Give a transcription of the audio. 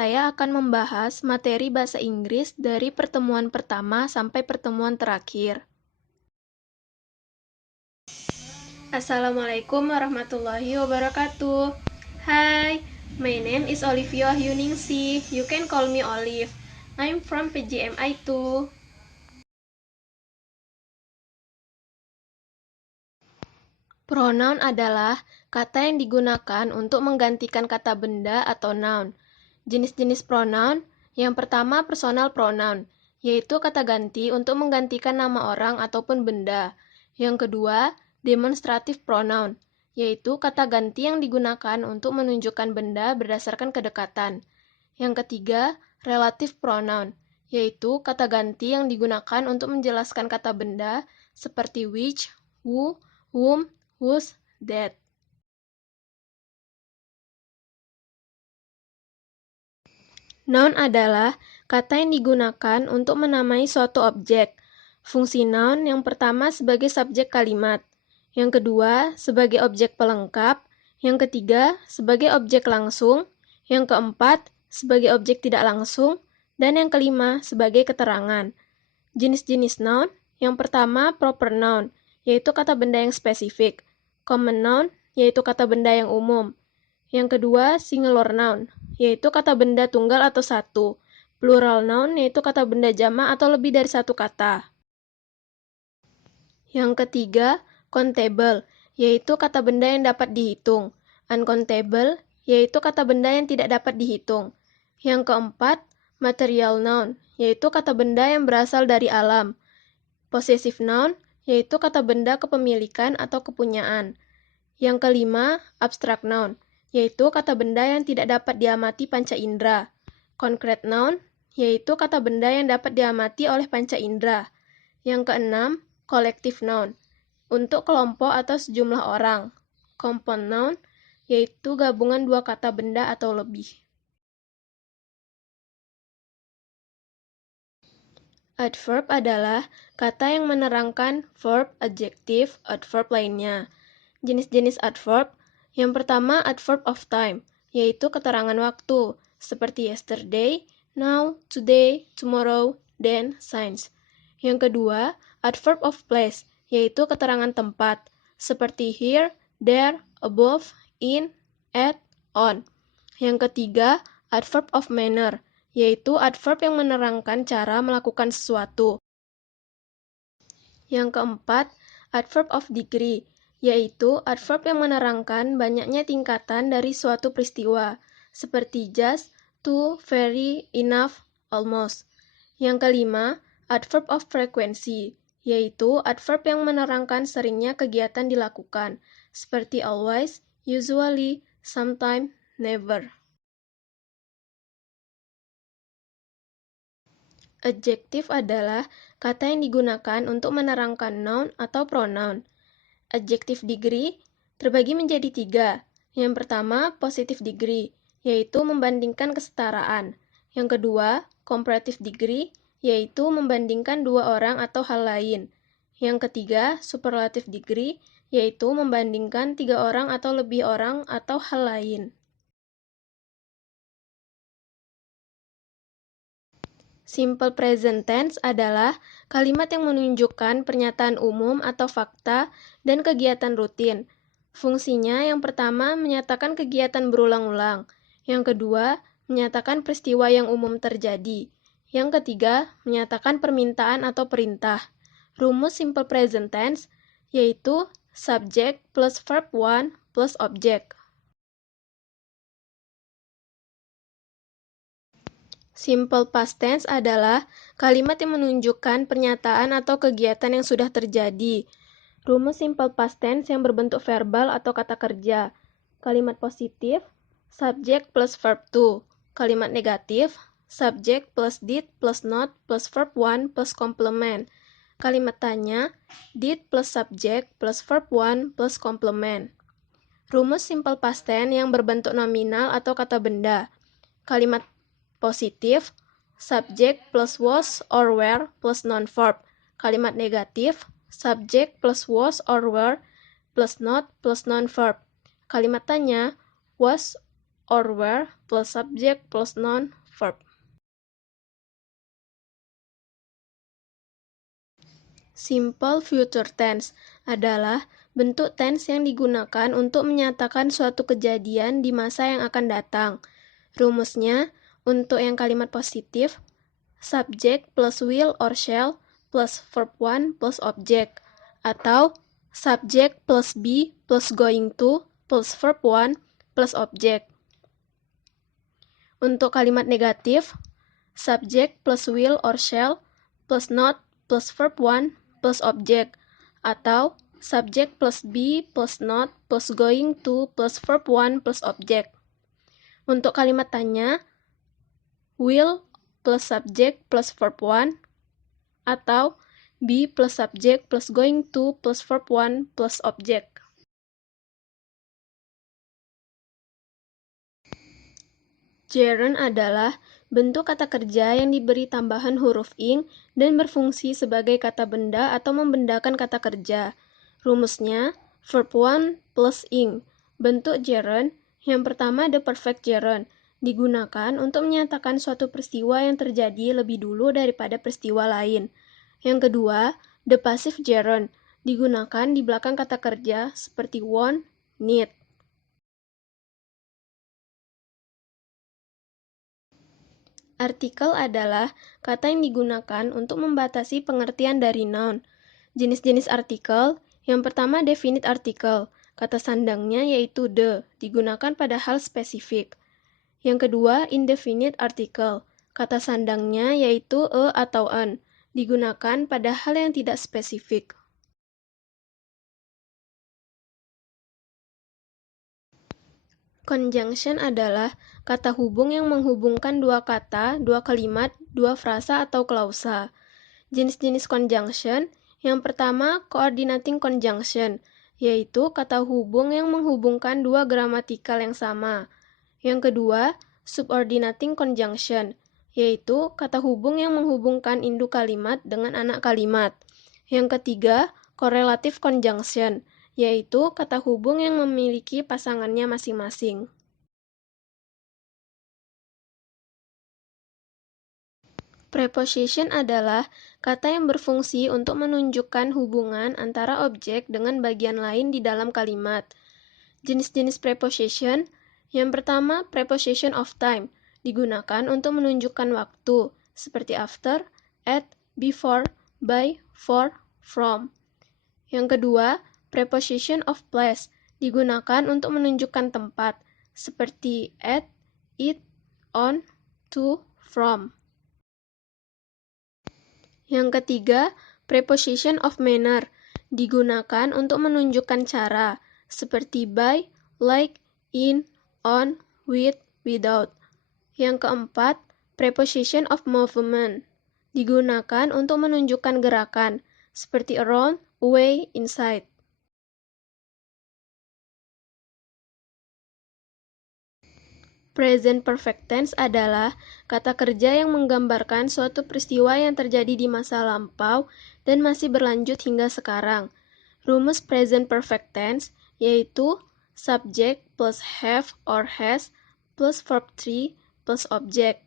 saya akan membahas materi bahasa Inggris dari pertemuan pertama sampai pertemuan terakhir. Assalamualaikum warahmatullahi wabarakatuh. Hai, my name is Olivia Yuningsi. You can call me Olive. I'm from PGMI 2. Pronoun adalah kata yang digunakan untuk menggantikan kata benda atau noun. Jenis-jenis pronoun, yang pertama personal pronoun, yaitu kata ganti untuk menggantikan nama orang ataupun benda. Yang kedua, demonstrative pronoun, yaitu kata ganti yang digunakan untuk menunjukkan benda berdasarkan kedekatan. Yang ketiga, relative pronoun, yaitu kata ganti yang digunakan untuk menjelaskan kata benda seperti which, who, whom, whose, that. Noun adalah kata yang digunakan untuk menamai suatu objek. Fungsi noun yang pertama sebagai subjek kalimat, yang kedua sebagai objek pelengkap, yang ketiga sebagai objek langsung, yang keempat sebagai objek tidak langsung, dan yang kelima sebagai keterangan. Jenis-jenis noun, yang pertama proper noun, yaitu kata benda yang spesifik. Common noun, yaitu kata benda yang umum. Yang kedua, singular noun, yaitu kata benda tunggal atau satu. Plural noun, yaitu kata benda jamak atau lebih dari satu kata. Yang ketiga, countable, yaitu kata benda yang dapat dihitung. Uncountable, yaitu kata benda yang tidak dapat dihitung. Yang keempat, material noun, yaitu kata benda yang berasal dari alam. Possessive noun, yaitu kata benda kepemilikan atau kepunyaan. Yang kelima, abstract noun, yaitu kata benda yang tidak dapat diamati panca indera. Concrete noun, yaitu kata benda yang dapat diamati oleh panca indera. Yang keenam, collective noun, untuk kelompok atau sejumlah orang. Compound noun, yaitu gabungan dua kata benda atau lebih. Adverb adalah kata yang menerangkan verb, adjektif, adverb lainnya. Jenis-jenis adverb, yang pertama adverb of time, yaitu keterangan waktu, seperti yesterday, now, today, tomorrow, then, since. Yang kedua, adverb of place, yaitu keterangan tempat, seperti here, there, above, in, at, on. Yang ketiga, adverb of manner, yaitu adverb yang menerangkan cara melakukan sesuatu. Yang keempat, adverb of degree, yaitu adverb yang menerangkan banyaknya tingkatan dari suatu peristiwa, seperti just, to, very, enough, almost. Yang kelima, adverb of frequency, yaitu adverb yang menerangkan seringnya kegiatan dilakukan, seperti always, usually, sometime, never. Adjektif adalah kata yang digunakan untuk menerangkan noun atau pronoun. Adjective degree terbagi menjadi tiga. Yang pertama, positive degree, yaitu membandingkan kesetaraan. Yang kedua, comparative degree, yaitu membandingkan dua orang atau hal lain. Yang ketiga, superlative degree, yaitu membandingkan tiga orang atau lebih orang atau hal lain. Simple present tense adalah kalimat yang menunjukkan pernyataan umum atau fakta dan kegiatan rutin. Fungsinya yang pertama menyatakan kegiatan berulang-ulang, yang kedua menyatakan peristiwa yang umum terjadi, yang ketiga menyatakan permintaan atau perintah. Rumus simple present tense yaitu subject plus verb 1 plus object. Simple past tense adalah kalimat yang menunjukkan pernyataan atau kegiatan yang sudah terjadi. Rumus simple past tense yang berbentuk verbal atau kata kerja. Kalimat positif, subject plus verb 2. Kalimat negatif, subject plus did plus not plus verb 1 plus complement. Kalimat tanya, did plus subject plus verb 1 plus complement. Rumus simple past tense yang berbentuk nominal atau kata benda. Kalimat positif, subject plus was or were plus non-verb. Kalimat negatif, subject plus was or were plus not plus non-verb. Kalimat tanya, was or where plus subject plus noun verb. Simple future tense adalah bentuk tense yang digunakan untuk menyatakan suatu kejadian di masa yang akan datang. Rumusnya, untuk yang kalimat positif, subject plus will or shall plus verb 1 plus object, atau subject plus be plus going to plus verb 1 plus object. Untuk kalimat negatif, subject plus will or shall plus not plus verb 1 plus object, atau subject plus be plus not plus going to plus verb 1 plus object. Untuk kalimat tanya, will plus subject plus verb 1, atau be plus subject plus going to plus verb 1 plus object. Gerund adalah bentuk kata kerja yang diberi tambahan huruf ing dan berfungsi sebagai kata benda atau membendakan kata kerja. Rumusnya, verb 1 plus ing. Bentuk gerund, yang pertama the perfect gerund, digunakan untuk menyatakan suatu peristiwa yang terjadi lebih dulu daripada peristiwa lain. Yang kedua, the passive gerund, digunakan di belakang kata kerja seperti want, need. Artikel adalah kata yang digunakan untuk membatasi pengertian dari noun. Jenis-jenis artikel, yang pertama definite artikel, kata sandangnya yaitu the, digunakan pada hal spesifik. Yang kedua indefinite artikel, kata sandangnya yaitu a atau an, digunakan pada hal yang tidak spesifik. Conjunction adalah kata hubung yang menghubungkan dua kata, dua kalimat, dua frasa atau klausa. Jenis-jenis conjunction, yang pertama coordinating conjunction, yaitu kata hubung yang menghubungkan dua gramatikal yang sama. Yang kedua, subordinating conjunction, yaitu kata hubung yang menghubungkan induk kalimat dengan anak kalimat. Yang ketiga, correlative conjunction, yaitu kata hubung yang memiliki pasangannya masing-masing. Preposition adalah kata yang berfungsi untuk menunjukkan hubungan antara objek dengan bagian lain di dalam kalimat. Jenis-jenis preposition, yang pertama preposition of time, digunakan untuk menunjukkan waktu, seperti after, at, before, by, for, from. Yang kedua, preposition of place, digunakan untuk menunjukkan tempat, seperti at, it, on, to, from. Yang ketiga, preposition of manner, digunakan untuk menunjukkan cara, seperti by, like, in, on, with, without. Yang keempat, preposition of movement, digunakan untuk menunjukkan gerakan, seperti around, away, inside. Present perfect tense adalah kata kerja yang menggambarkan suatu peristiwa yang terjadi di masa lampau dan masih berlanjut hingga sekarang. Rumus present perfect tense yaitu subject plus have or has plus verb 3 plus object.